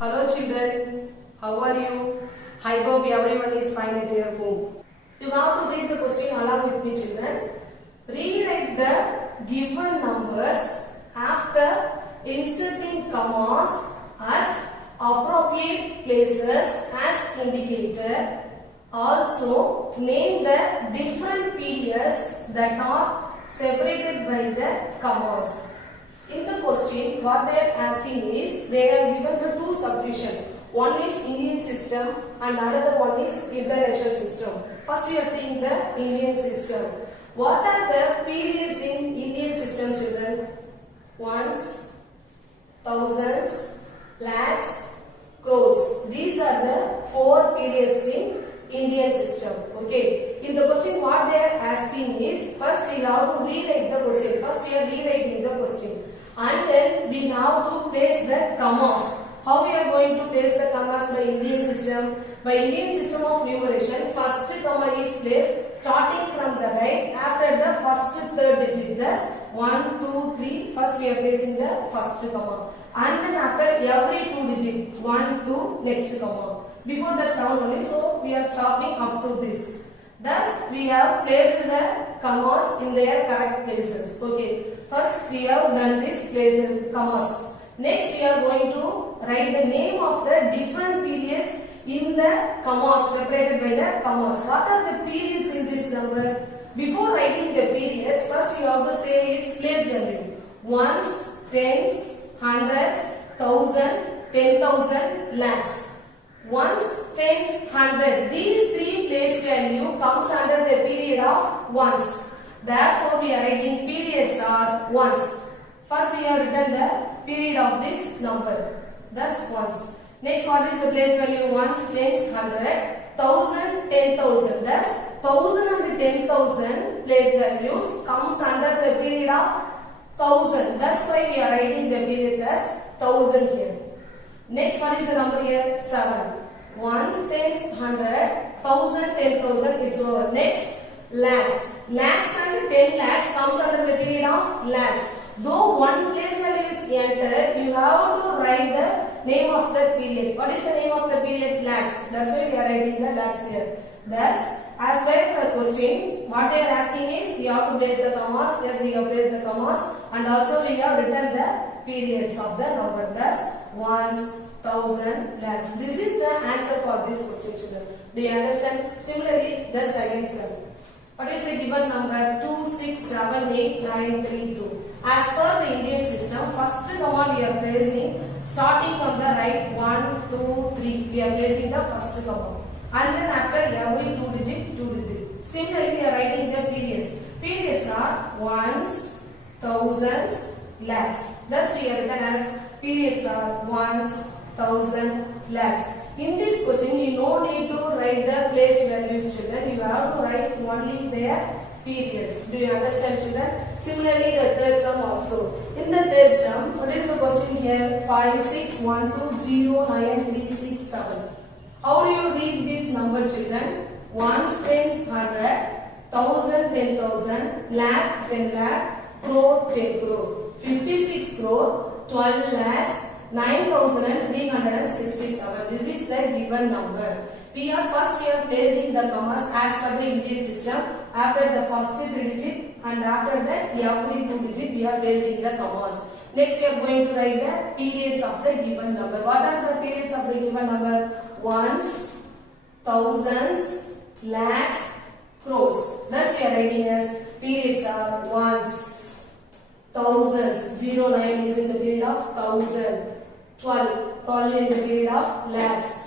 Hello children, how are you? I hope everyone is fine at your home. You have to read the question along with me children. Rewrite the given numbers after inserting commas at appropriate places as indicated. Also name the different periods that are separated by the commas. In the question, what they are asking is, they are given the two subdivision. One is Indian system and another one is international system. First we are seeing the Indian system. What are the periods in Indian system children? Ones, thousands, lakhs, crores. These are the four periods in Indian system. Okay. In the question what they are asking is, first we have to rewrite the question. First we are rewriting the question. And then we have to place the commas. How we are going to place the commas by Indian system? By Indian system of numeration, first comma is placed starting from the right after the first third digit. Thus 1, 2, 3. First we are placing the first comma. And then after every two digit 1, 2, next comma. Before that sound only, so we are stopping up to this. Thus we have placed the commas in their correct places. Okay. First we have done these places, commas. Next we are going to write the name of the different periods in the commas, separated by the commas. What are the periods in this number? Before writing the periods, first you have to say its place value. Ones, tens, hundreds, thousand, 10,000, lakhs. Ones, tens, hundred. These three place value comes under the period of ones. Therefore, we are writing periods are ones. First, we have written the period of this number. Thus, ones. Next, what is the place value? Ones, tens, hundred, thousand, 10,000. Thus, 1,000 and 10,000 place values comes under the period of thousand. That's why we are writing the periods as 1,000 here. Next, what is the number here? 7. Ones, tens, hundred, 1,000, 10,000. It's over. Next, lakhs. Lakhs and 10 lakhs comes under the period of lakhs. Though one place value is entered, you have to write the name of the period. What is the name of the period? Lakhs. That's why we are writing the lakhs here. Thus, as per the question, what they are asking is, we have to place the commas. Yes, we have placed the commas, and also we have written the periods of the number. Thus, ones, 1,000, lakhs. This is the answer for this question, children. Do you understand? Similarly, the second sum. What is the given number? 2, 6, 7, 8, 9, 3, 2. As per the Indian system, first comma we are placing starting from the right 1, 2, 3. We are placing the first comma. And then after every two digit. Similarly, we are writing the periods. Periods are ones, thousands, lakhs. Thus, we are written as periods are ones, 1,000, lakhs. In this question, you no need to write the place values, children. You have to write only their periods. Do you understand, children? Similarly, the third sum also. In the third sum, what is the question here? 5, 6, 1, 2, 0, 9, 3, 6, 7. How do you read this number, children? Ones, tens, 100, 1,000, 10,000, lakh, 10 lakh, crore, 10 crore, 56 crore, 12 lakhs, 9,367. This is the given number. We are placing the commas as per the Indian system. After the first three digit and after that every two digit we are placing the commas. Next we are going to write the periods of the given number. What are the periods of the given number? Ones, thousands, lakhs, crores. Thus we are writing as periods are ones, thousands. 09 is in the period of 1,000. 12 in the period of lakhs.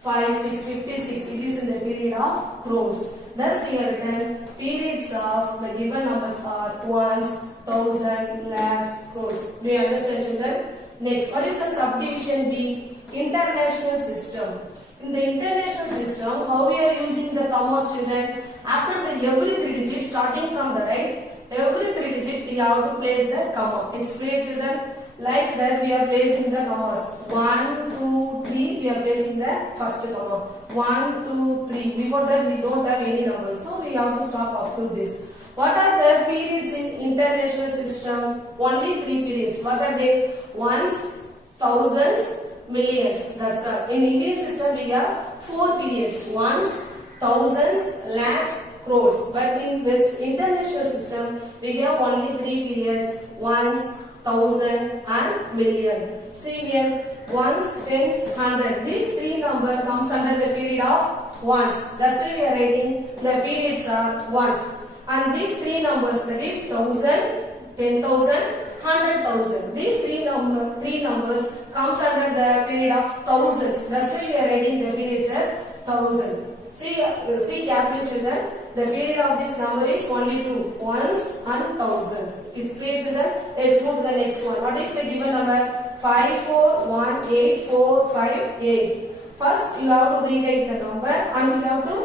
5, 6, 56, it is in the period of crores. Thus we have written periods of the given numbers are ones, 1,000, lakhs, crores. Do you understand, children? Next, what is the subdivision B? International system. In the international system, how we are using the commas, children? After the every three digits starting from the right, every three digit we have to place the comma. It's clear, children? Like that we are placing the commas. 1, 2, 3 we are placing the first comma. 1, 2, 3. Before that we don't have any numbers. So we have to stop up to this. What are the periods in international system? Only 3 periods. What are they? Ones, thousands, millions. That's all. In Indian system we have 4 periods: ones, thousands, lakhs, crores. But in West international system we have only 3 periods: ones, thousand and million. See here, ones, tens, hundred. These 3 numbers comes under the period of ones. That's why we are writing the periods are ones. And these 3 numbers, that is 1000, 10,000, 100,000. These three numbers comes under the period of thousands. That's why we are writing the periods as thousand. See carefully children. The period of this number is only 2, ones and thousands. It's clear children. Let's move to the next one. What is the given number? 541845. First you have to rewrite the number and you have to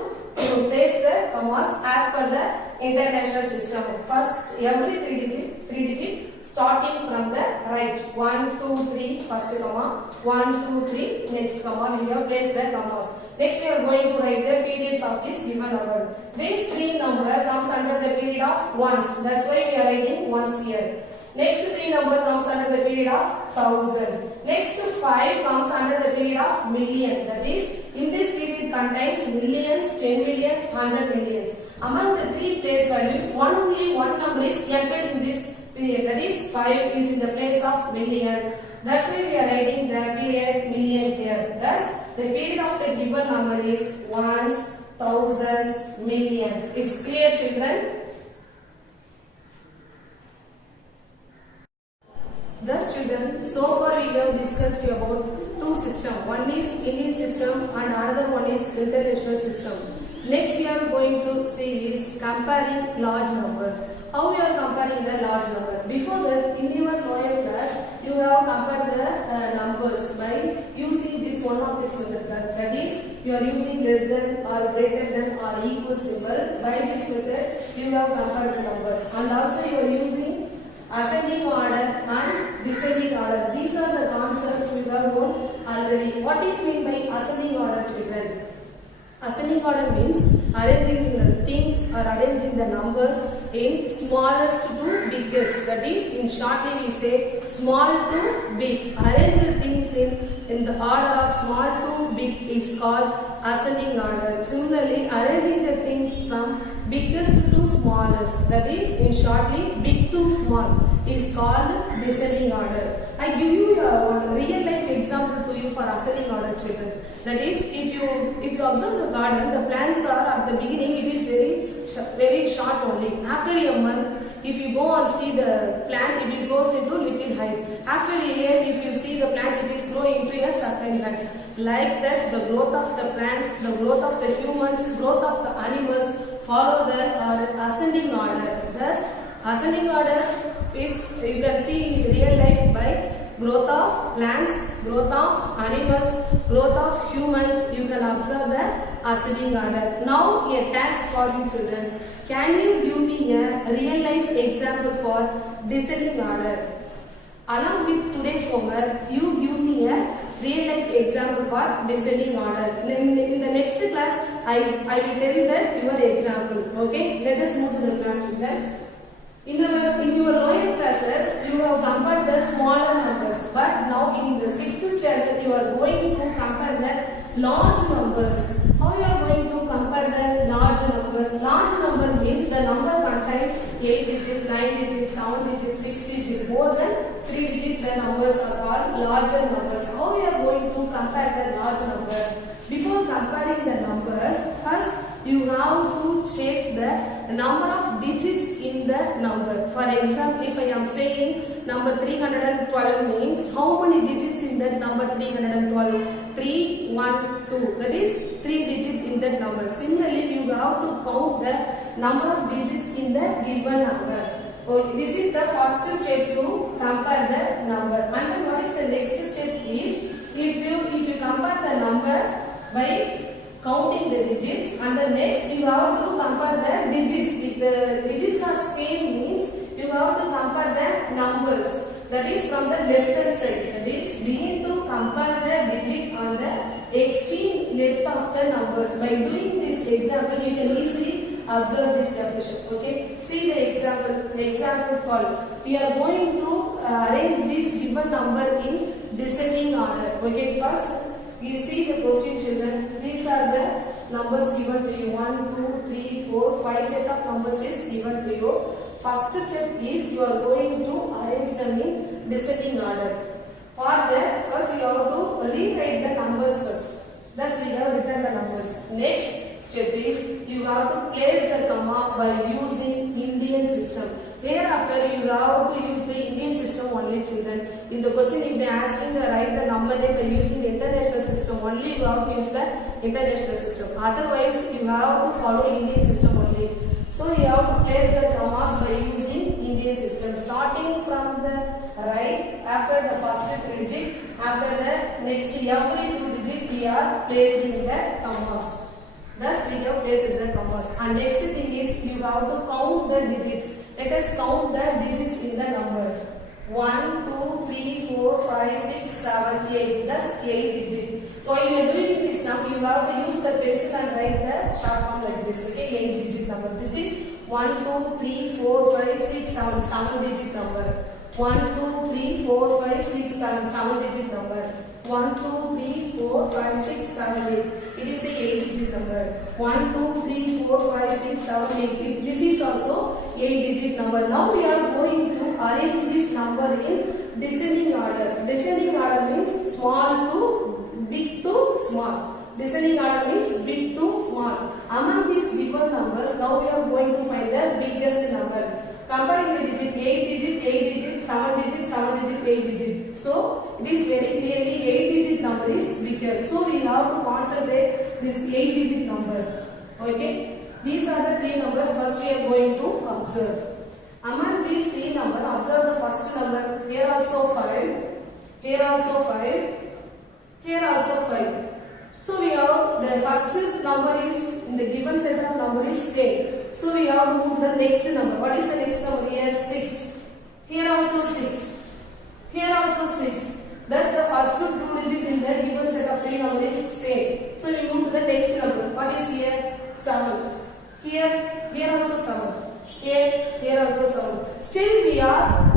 place the commas as per the international system. First every 3 digit starting from the right. 1, 2, 3 first comma, 1, 2, 3 next comma. We have placed the commas. Next we are going to write the periods of this given number. These 3 number comes under the period of ones. That's why we are writing ones here. Next 3 number comes under the period of thousand. Next 5 comes under the period of million. That is, in this period contains millions, 10 millions, 100 millions. Among the 3 place values, only one number is entered in this period. That is, 5 is in the place of million. That's why we are writing the period million here. Thus, the period of the given number is ones, thousands, millions. It's clear children? Thus children, so far we have discussed about 2 systems. One is Indian system and another one is international system. Next we are going to see is comparing large numbers. How we are comparing the large number? Before that, in your lower class, you have compared the numbers by using this one of this method. That is, you are using less than or greater than or equal symbol. By this method, you have compared the numbers. And also you are using ascending order and descending order. These are the concepts we have known already. What is meant by ascending order, children? Ascending order means arranging the things or arranging the numbers in smallest to biggest. That is, in shortly we say small to big. Arrange the things in the order of small to big is called ascending order. Similarly, arranging the things from biggest to smallest, that is in shortly big to small, is called descending order. I give you one real life example to you for ascending order, children. That is, if you observe the garden, the plants are at the beginning it is very short only. After a month, if you go and see the plant, it goes into little height. After a year, if you see the plant, it is growing into a certain height. Like that, the growth of the plants, the growth of the humans, growth of the animals follow the ascending order. Thus, ascending order is, you can see in real life by growth of plants, growth of animals, growth of humans. You can observe the ascending order. Now, a task for you children. Can you give me a real life example for descending order? Along with today's homework, you give me a real life example for descending order. In the next class, I will tell your example. Okay? Let us move to the class children. In your lower classes, you have compared the smaller numbers. But now in the 6th standard, you are going to compare the large numbers. How you are going to compare the large numbers? Large number means the number contains 8 digit, 9 digit, 7 digit, 6 digit. More than 3 digit, the numbers are called larger numbers. How you are going to compare the large number? Before comparing the numbers, first you have to check the number of digits in the number. For example, if I am saying number 312 means how many digits in that number 312? 3, 1, 2. That is 3 digits in that number. Similarly, you have to count the number of digits in the given number. This is the first step to compare the number. And then what is the next step is, if you compare the number by counting the digits, and the next you have to compare the digits. If the digits are same means you have to compare the numbers. That is from the left hand side. That is, we need to compare the digit on the extreme left of the numbers. By doing this example, you can easily observe this definition. Okay? See the example. Example 12. We are going to arrange this given number in descending order. Okay, first you see the question, children. These are the numbers given to you. 1, 2, 3, 4, 5 set of numbers is given to you. First step is you are going to arrange them in descending order. For that, first you have to rewrite the numbers first. Thus we have written the numbers. Next step is you have to place the comma by using Indian system. Hereafter you have to use the Indian system only, children. In the question if they asking to write the number name by using the international system only, you have to use the international system. Otherwise you have to follow Indian system only. So you have to place the commas by using Indian system. Starting from the right, after the first digit, after the next every 2 digit we are placing the commas. Thus we have placed the commas. And next thing is you have to count the digits. Let us count the digits in the number. 1, 2, 3, 4, 5, 6, 7, 8. Thus 8 digits. While you are doing this sum, you have to use the pencil and write the short form like this. Okay, 8 digit number. This is 1, 2, 3, 4, 5, 6, 7. 7 digit number. 1, 2, 3, 4, 5, 6, 7. 7 digit number. 1, 2, 3, 4, 5, 6, 7, 8. It is a 8 digit number. 1, 2, 3, 4, 5, 6, 7, 8. This is also 8 digit number. Now we are going to arrange this number in descending order. Descending order means small to big to small. Descending order means big to small. Among these given numbers, now we are going to find the biggest number. Comparing the digit 8 digit, 8 digit, 7 digit, 7 digit, 8 digit. So it is very clearly 8 digit number is bigger. So we have to concentrate this 8 digit number. Okay. These are the 3 numbers first we are going to observe. Among these 3 numbers, observe the first number. Here also 5. Here also 5. Here also 5. So we have the first number is in the given set of number is same. So we have to move the next number. What is the next number? Here 6. Here also 6. Here also 6. Thus the first 2 digit in the given set of 3 number is same. So we move to the next number. What is here? 7. Here also 7. Here also 7. Still we are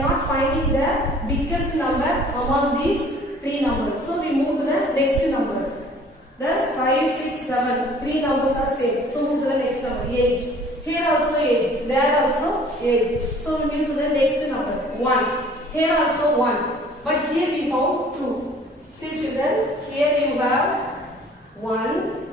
not finding the biggest number among these 3 numbers. So we move to the next number. Thus 5, 6, 7. 3 numbers are same. So move to the next number. 8. Here also 8. There also 8. So we move to the next number. 1. Here also 1. But here we found 2. See children, here you have 1.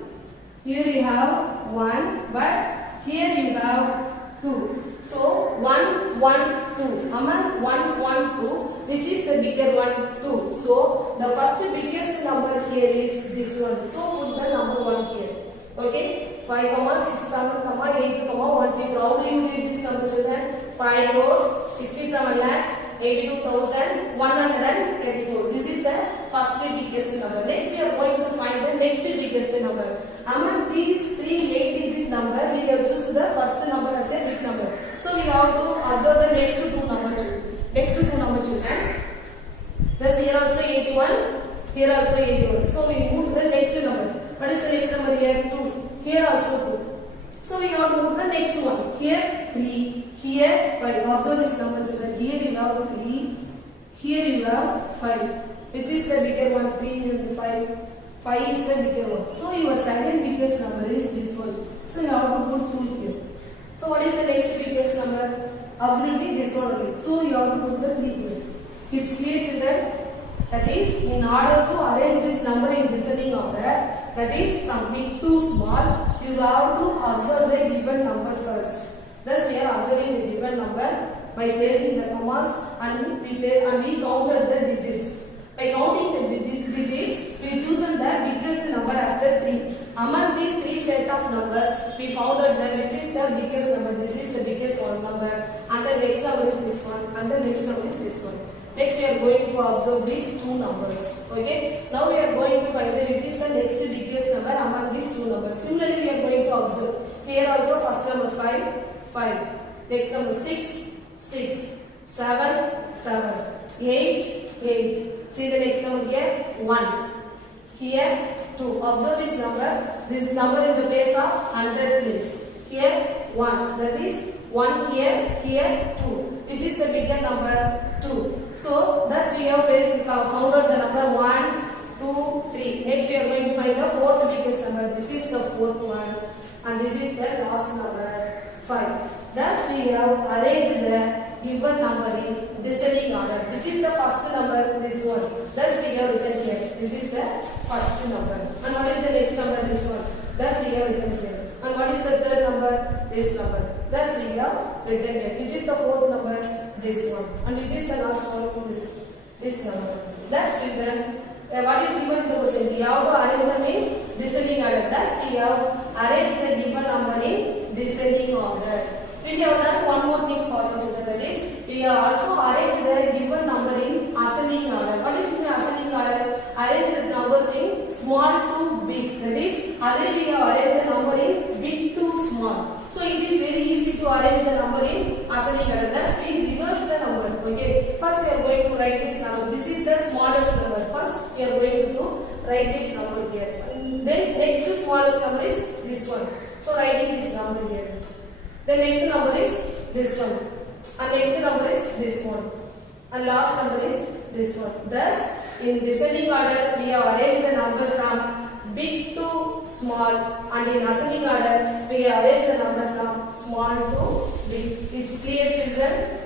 Here you have 1. But here you have 2. So 1, 1, 2. Among 1, 1, 2, which is the bigger one? 2. So the first biggest number here is this one. So put the number 1 here. Okay. 5, 6, 7, 8, 1, 3. How do you read this number, children? 5 crores, 67 lakhs, 82,134. This is the first biggest number. Next we are going to find the next biggest number. Among these 3 8-digit number, we have choose the first number as a big number. So we have to observe the next 2 numbers. Next 2 numbers, children. Thus here also 81. Here also 81. So we move to the next number. What is the next number here? 2. Here also 2. So we have to move to the next one. Here 3. Here 5. Observe this number, children. Here you have 3. Here you have 5. Which is the bigger one? 3 and 5. 5 is the bigger one. So your second biggest number is this one. So you have to put 2 here. So what is the next biggest number? Absolutely this one only. So you have to put the 3 here. It's clear, children. That is, in order to arrange this number in descending order, that is from big to small, you have to observe the given number first. Thus we are observing the given number by placing the commas and we counted the digits. By counting the digits, we chosen the biggest number as the 3. Among these 3 set of numbers, we found out that which is the biggest number. This is the biggest one number, and the next number is this one, and the next number is this one. Next we are going to observe these 2 numbers. Okay. Now we are going to find which is the next biggest number among these 2 numbers. Similarly, we are going to observe here also first number 5, 5. Next number 6, 6. 7, 7. 8, 8. See the next number here 1. Here 2. Observe this number. This number in the place of 100 place. Here 1. That is 1 here, here 2. which is the bigger number 2. So thus we have found out the number 1, 2, 3. Next we are going to find the fourth biggest number. This is the fourth one and this is the last number 5. Thus we have arranged the given number in descending order. Which is the first number? This one. Thus we have written here. This is the first number. And what is the next number? This one. Thus we have written here. And what is the third number? This number. Thus we have written here. Which is the fourth number? This one. And which is the last one? This number. Thus children, what is given in the question? We have to arrange them in descending order. Thus we have arranged the given number in descending order. We have done one more thing for you children, that is we have also arranged the given number in ascending order. What is in ascending order? Arrange the numbers in small to big. That is already we have arranged the number in big to small. So it is very easy to arrange the number in ascending order. Thus we reverse the number. Okay. First we are going to write this number. This is the smallest number. First we are going to write this number here. And then next to smallest number is this one. So writing this number here. The next number is this one. And next number is this one. And last number is this one. Thus, in descending order, we have arranged the number from big to small. And in ascending order, we have arranged the number from small to big. It's clear, children?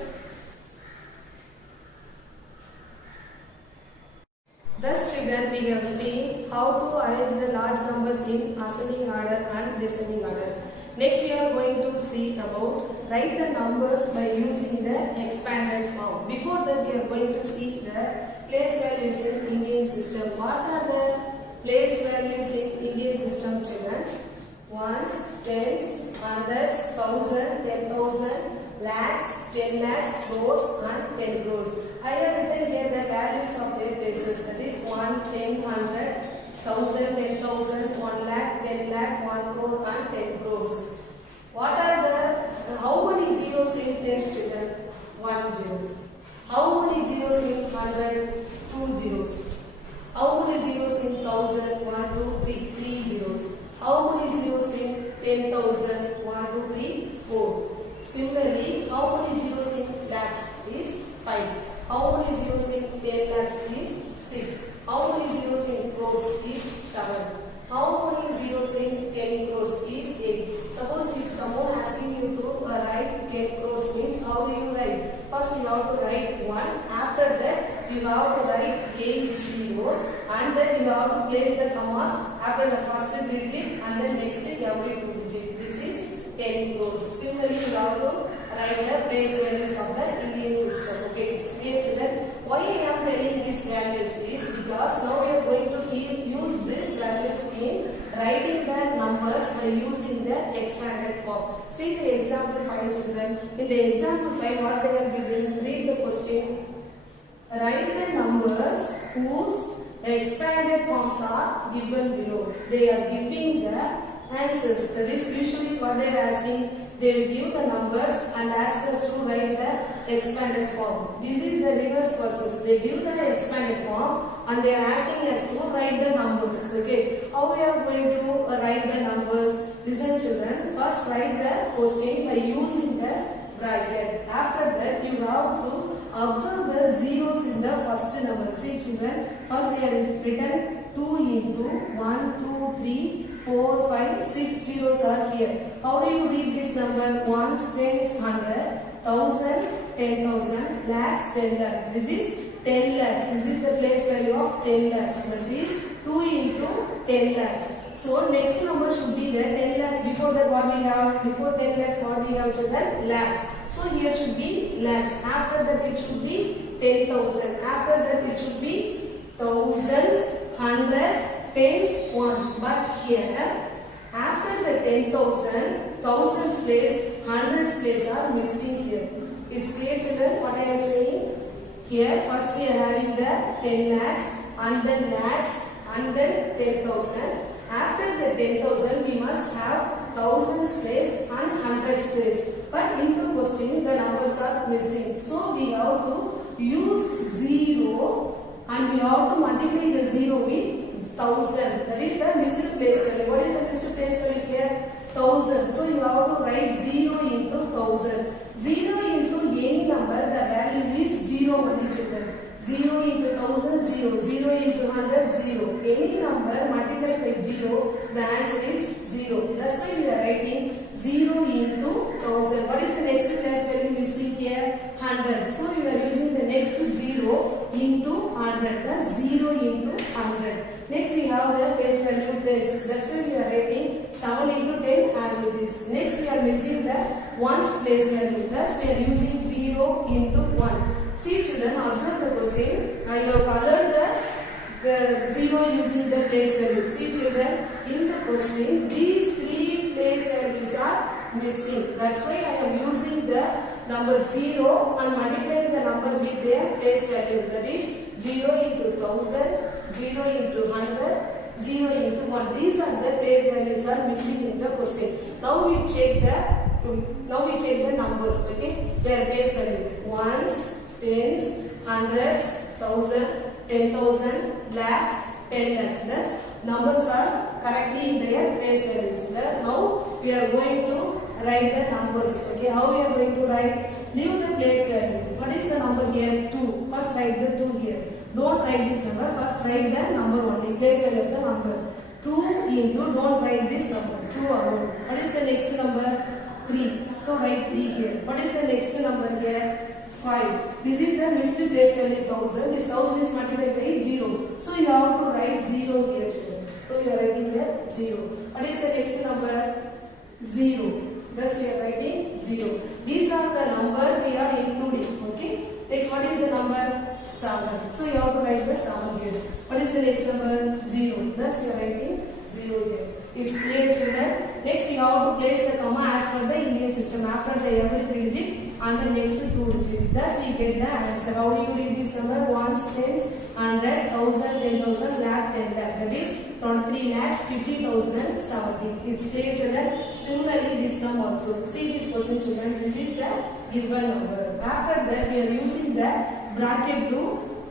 Thus, children, we have seen how to arrange the large numbers in ascending order and descending order. Next we are going to see about write the numbers by using the expanded form. Before that we are going to see the place values in Indian system. What are the place values in Indian system children? Ones, tens, hundreds, thousand, 10,000, lakhs, 10 lakhs, crores and 10 crores. I have written here the values of their places, that is 1, 10, 100, 1000, 10,000, 1 lakh, 10 lakh, 1 crore and 10 crores. What are the, how many zeros in tens children? 1 0. How many zeros in 100? 2 zeros. How many zeros in 1000? 1, 2, 3, 3 zeros. How many zeros in 10,000? 1, 2, 3, 4. Similarly, how many zeros in lakhs is 5. How many zeros in 10 lakhs is 6. How many zeros in crores is 7. How many zeros in 10 crores is 8. Suppose if someone asking you to write 10 crores means how do you write? First you have to write 1. After that you have to write 8 zeros and then you have to place the commas after the first digit and then next every 2 digit. This is 10 crores. Similarly you have to write the place values of the Indian system. Okay, it's clear children. Why I am telling these values is because now we are going to use these values in writing the numbers by using the expanded form. See the example 5 children. In the example 5 what they are giving, read the question. Write the numbers whose expanded forms are given below. They are giving the answers. That is usually what they are asking. They will give the numbers and ask us to write the expanded form. This is the reverse process. They give the expanded form and they are asking us to write the numbers. Okay. How we are going to write the numbers? Listen children. First write the question by using the bracket. After that you have to observe the zeros in the first number. See children. First they are written 2 into 1, 2, 3, 4, 5, 6 zeros are here. How do you read this number? Ones, tens, 100, 1000, 10,000, lakhs, 10 lakhs. This is 10 lakhs. This is the place value of 10 lakhs. That is 2 into 10 lakhs. So next number should be there 10 lakhs. Before that what we have? Before 10 lakhs what we have children? Lakhs. So here should be lakhs. After that it should be 10,000. After that it should be thousands, hundreds, tens, ones. But here after the 10,000, thousands place, hundreds place are missing here. It's clear children what I am saying? Here first we are having the 10 lakhs and then lakhs and then 10,000. After the 10,000 we must have thousands place and hundreds place. But in the question the numbers are missing. So we have to use 0 and we have to multiply the 0 with 1000. That is the missing place value. What is the missing place value here? 1000. So you have to write 0 into 1000. 0 into any number 0 only children. 0 into 1000, 0. 0 into 100, 0. Any number multiplied by 0, the answer is 0. That's why we are writing 0 into 1000. What is the next place value missing here? 100. So we are using the next 0 into 100. That's 0 into 100. Next we have the place value tens. That's why we are writing 7 into 10 as it is. Next we are missing the ones place value. Thus we are using 0 into 1. See children, observe the question. I have colored the 0 using the place value. See children, in the question, these three place values are missing. That's why I am using the number 0 and multiplying the number with their place value. That is 0 into 1000, 0 into 100, 0 into 1. These are the place values are missing in the question. Now we check the numbers. Okay, their place value. Ones, tens, hundreds, thousand, 10,000, lakhs, 10 lakhs. Thus, numbers are correctly in their place values. Now, we are going to write the numbers. Okay, how we are going to write? Leave the place value. What is the number here? 2. First write the 2 here. Don't write this number. First write the number only. Place value of the number. 2 into, don't write this number. 2 alone. What is the next number? 3. So, write 3 here. What is the next number here? 5. This is the missed place value 1000. This 1000 is multiplied by 0. So you have to write 0 here children. So you are writing here 0. What is the next number? 0. Thus we are writing 0. These are the number we are including. Okay. Next, what is the number? 7. So you have to write the 7 here. What is the next number? 0. Thus we are writing 0 here. It's clear children. Next we have to place the comma as per the Indian system. After the every 3 digit and the next 2 digit. Thus we get the answer. How do you read this number? Ones, tens, 100, 1000, 10,000, lakh, 10 lakh. That is 23 lakhs, 50,000, 70. It's clear children. Similarly this sum also. See this question children. This is the given number. After that we are using the bracket to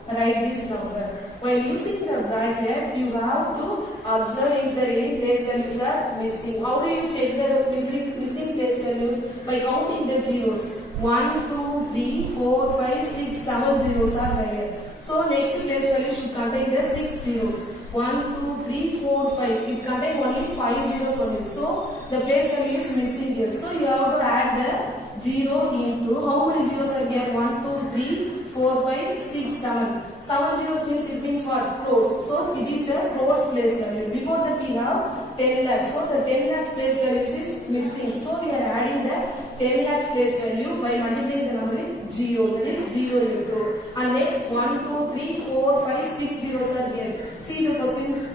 write this number. While using the bracket, you have to observe is there any place values are missing. How do you check the missing place values? By counting the zeros. 1, 2, 3, 4, 5, 6, 7 zeros are there. So next place value should contain the 6 zeros. 1, 2, 3, 4, 5. It contains only 5 zeros only. So the place value is missing here. So you have to add the 0 into how many zeros are here? 1, 2, 3, 4, 5, 6, 7. 7 zeros means it means what? Crores. So it is the crores place value. Before that we have 10 lakhs. So the 10 lakhs place value is missing. So we are adding the 10 lakhs place value by multiplying the number with 0. That is 0 into. And next 1, 2, 3, 4, 5, 6 zeros are here. See the question.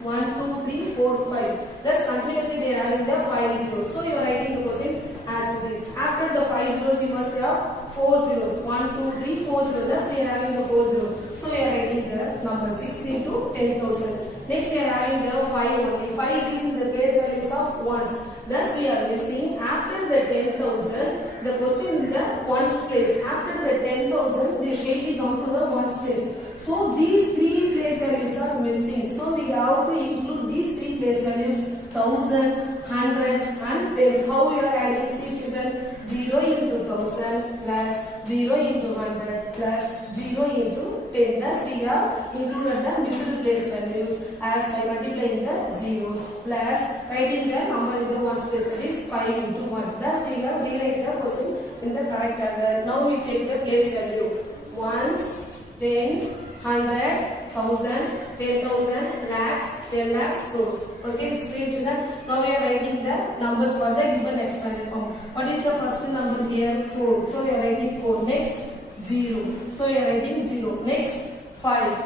1, 2, 3, 4, 5. Thus continuously they are having the 5 zeros. So you are writing the question as it is. After the 5 zeros you must have 4 zeros. 1, 2, 3, 4 zeros. Thus we are having the 4 zeros. So we are writing the number 6 into 10,000. Next we are having the 5 only. 5 is in the place values of ones. Thus we are missing after the 10,000 the question in the ones place. After the 10,000 they take it down to the ones place. So these three place values are missing. So we have to include these three place values, thousands, hundreds and tens. How we are adding? See children, 0 into 1000 plus 0 into 100 plus 0 into 10. Thus we have included the missing place values as by multiplying the zeros plus writing the number in the ones place, that is 5 into 1. Thus we have rewrite the question in the correct order. Now we check the place value. Ones, tens, 100, 1000, 10,000, lakhs, 10 lakhs, crores. Okay, it's clear children. Now we are writing the numbers for the given expanded form. What is the first number here? 4. So we are writing 4. Next 0. So we are writing 0. Next 5.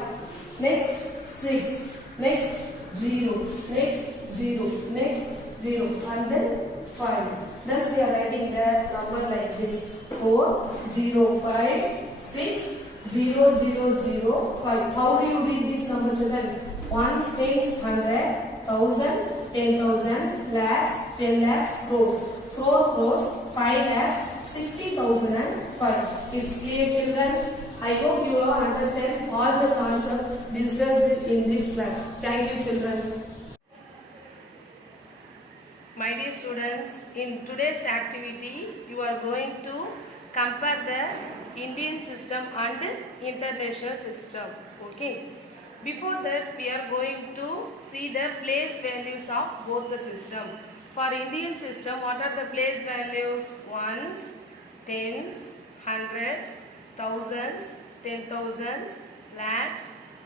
Next 6. Next 0. Next 0. Next 0. And then 5. Thus we are writing the number like this. 4, 0, 5, 6, 0, 0, 0, 5. How do you read this number children? 1, 6, 100, 1000, 10,000, lakhs, 10 lakhs, crores. 4 crores, 5 lakhs, 60,000 and 5. It's clear children. I hope you all understand all the concepts discussed in this class. Thank you children. My dear students, in today's activity, you are going to compare the Indian system and international system. Okay. Before that, we are going to see the place values of both the system. For Indian system, what are the place values? Ones, tens, hundreds, thousands, 10,000s, lakhs,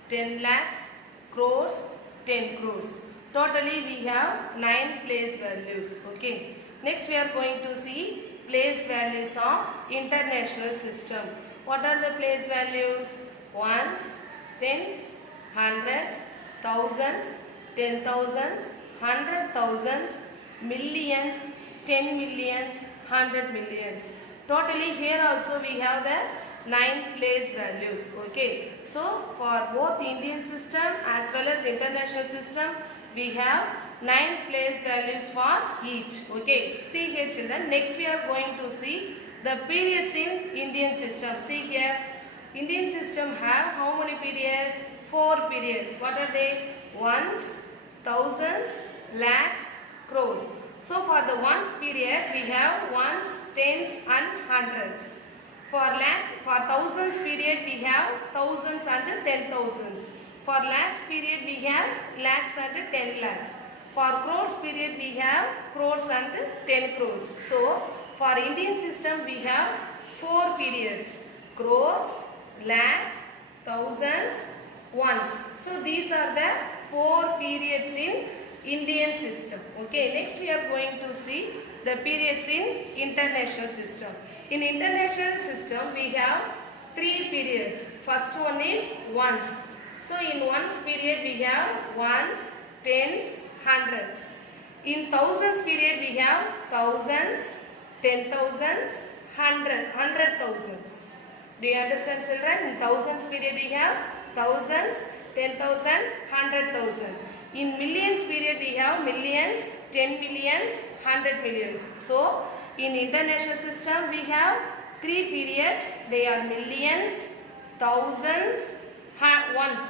10 lakhs, crores, 10 crores. Totally we have 9 place values. Okay. Next we are going to see place values of international system. What are the place values? Ones, tens, hundreds, thousands, 10,000s, 100,000s, millions, 10 millions, 100 millions. Totally here also we have the 9 place values. Okay. So for both Indian system as well as international system, we have 9 place values for each. Okay. See here children. Next we are going to see the periods in Indian system. See here. Indian system have how many periods? 4 periods. What are they? Ones, thousands, lakhs, crores. So for the ones period we have ones, tens and hundreds. For thousands period we have thousands and 10,000s. For lakhs period we have lakhs and 10 lakhs. For crores period we have crores and 10 crores. So for Indian system we have 4 periods: crores, lakhs, thousands, ones. So these are the 4 periods in Indian system. Okay, next we are going to see the periods in international system. In international system we have 3 periods. First one is ones. So in ones period we have ones, tens, hundreds. In thousands period we have thousands, 10,000s, hundred thousands. Do you understand children? In thousands period we have thousands, 10,000, 100,000. In millions period we have millions, 10 millions, 100 millions. So in international system we have 3 periods. They are millions, thousands, ones.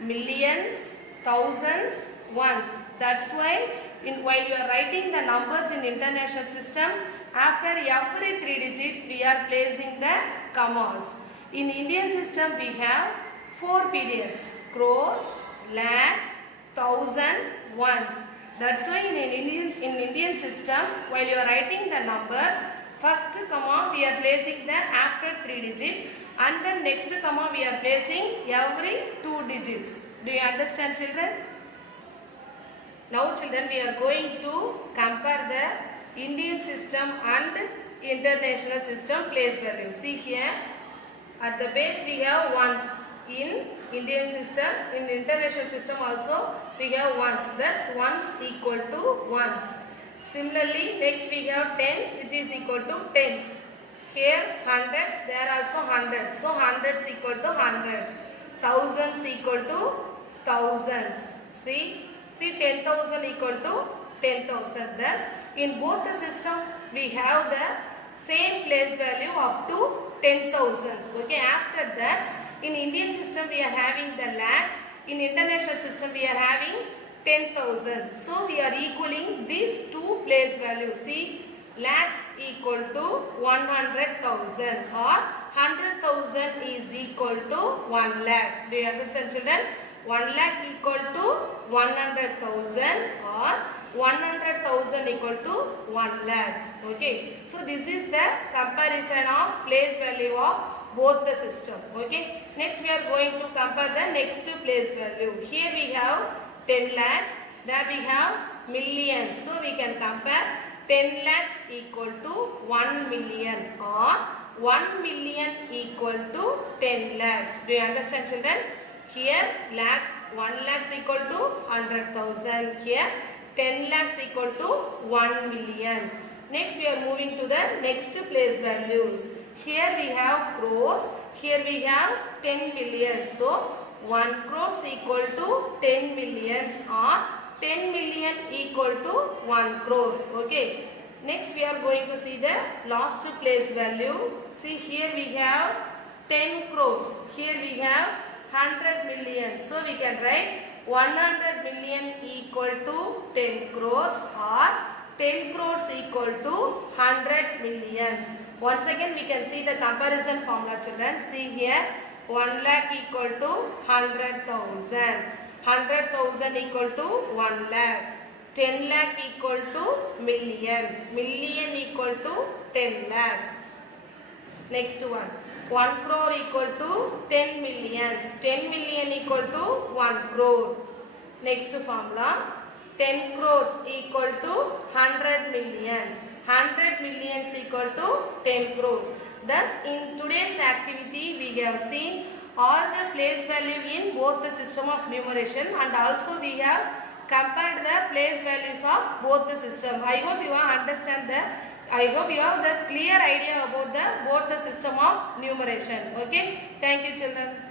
Millions, thousands, ones. That's why while you are writing the numbers in international system, after every 3 digit we are placing the commas. In Indian system we have 4 periods: crores, lakhs, thousand, ones. That's why in Indian system, while you are writing the numbers, first comma we are placing the after 3 digit, and then next comma we are placing every 2 digits. Do you understand children? Now children, we are going to compare the Indian system and international system place values. See here, at the base we have ones. In Indian system, in international system also we have ones. Thus ones equal to ones. Similarly, next we have tens, which is equal to tens. Here hundreds, there also hundreds. So hundreds equal to hundreds. Thousands equal to thousands. See 10,000 equal to 10,000. Thus in both the system we have the same place value up to 10,000. Okay. After that, in Indian system we are having the lakhs. In international system we are having 10,000. So we are equaling these 2 place values. See, lakhs equal to 100,000 or 100,000 is equal to 1 lakh. Do you understand children? 1 lakh equal to 100,000 or 100,000 equal to 1 lakhs. Okay. So this is the comparison of place value of both the system. Okay. Next we are going to compare the next place value. Here we have 10 lakhs. There we have millions. So we can compare 10 lakhs equal to 1 million or 1 million equal to 10 lakhs. Do you understand children? Here lakhs, 1 lakhs equal to 100,000. Here 10 lakhs equal to 1 million. Next we are moving to the next place values. Here we have crores. Here we have 10 million. So 1 crore equal to 10 millions or 10 million equal to 1 crore. Okay. Next we are going to see the last place value. See, here we have 10 crores. Here we have 100 million. So we can write 100 million equal to 10 crores or 10 crores equal to 100 millions. Once again we can see the comparison formula children. See here 1 lakh equal to 100,000. 100,000 equal to 1 lakh. 10 lakh equal to million. Million equal to 10 lakhs. Next one. 1 crore equal to 10 millions. 10 million equal to 1 crore. Next formula. 10 crores equal to 100 millions. 100 millions equal to 10 crores. Thus, in today's activity, we have seen all the place value in both the system of numeration, and also we have compared the place values of both the system. I hope you have the clear idea about both the system of numeration. Okay. Thank you children.